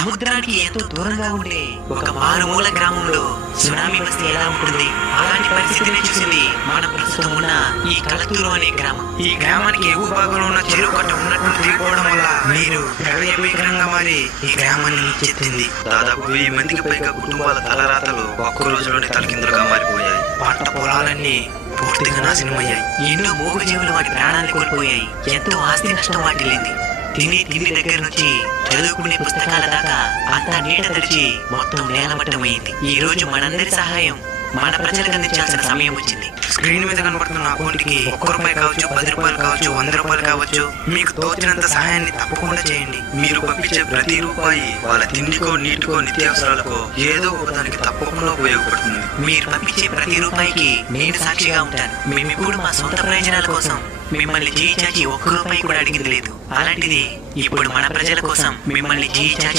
సముద్రానికి ఎంతో దూరంగా ఉండే ఒక మారుమూల గ్రామంలో సునామీ వస్తే ఎలా ఉంటుంది అలాంటి పరిస్థితిని చూసింది మనం ప్రస్తుతం ఉన్న ఈ కలత్తూరు అనే గ్రామం. ఈ గ్రామానికి ఎగువ భాగంలో ఉన్న చెరువు కట్ట ఉన్నట్టు దిగిపోవడం వల్ల నీరు ప్రళయభీకరంగా మారి ఈ గ్రామాన్ని ముంచెత్తింది. దాదాపు 1000 మందికి పైగా కుటుంబాల తలరాతలు ఒక్క రోజులోనే తలకిందులుగా మారిపోయాయి. పంట పొలాలన్నీ పూర్తిగా నాశనమయ్యాయి. ఎన్నో మూగజీవులు వాటి ప్రాణాలు కోల్పోయాయి. ఎంతో ఆస్తి నష్టం వాటిల్లింది. తినే తిండి దగ్గర నుంచి చదువుకునే పుస్తకాల దాకా అంతా నీట తడిచి మొత్తం నేలమట్టమైంది. ఈ రోజు మనందరి సహాయం మన ప్రజలకు అందించాల్సిన సమయం వచ్చింది. స్క్రీన్ మీద కనబడుతున్న అకౌంట్కి ₹1 కావచ్చు, ₹10 కావచ్చు, ₹100 కావచ్చు, మీకు తోచినంత సహాయాన్ని తప్పకుండా చేయండి. మీరు పంపించే ప్రతి రూపాయి వాళ్ళ తిండికో నీటికో నిత్యావసరాలకో ఏదో ఒకదానికి తప్పకుండా ఉపయోగపడుతుంది. మీరు పంపించే ప్రతి రూపాయికి నేను సాక్షిగా ఉంటాను. మేమిప్పుడు మా సొంత ప్రయోజనాల కోసం మిమ్మల్ని చేయి చాచి ₹1 కూడా అడిగింది లేదు. అలాంటిది ఇప్పుడు మన ప్రజల కోసం మిమ్మల్ని చేయి చాచి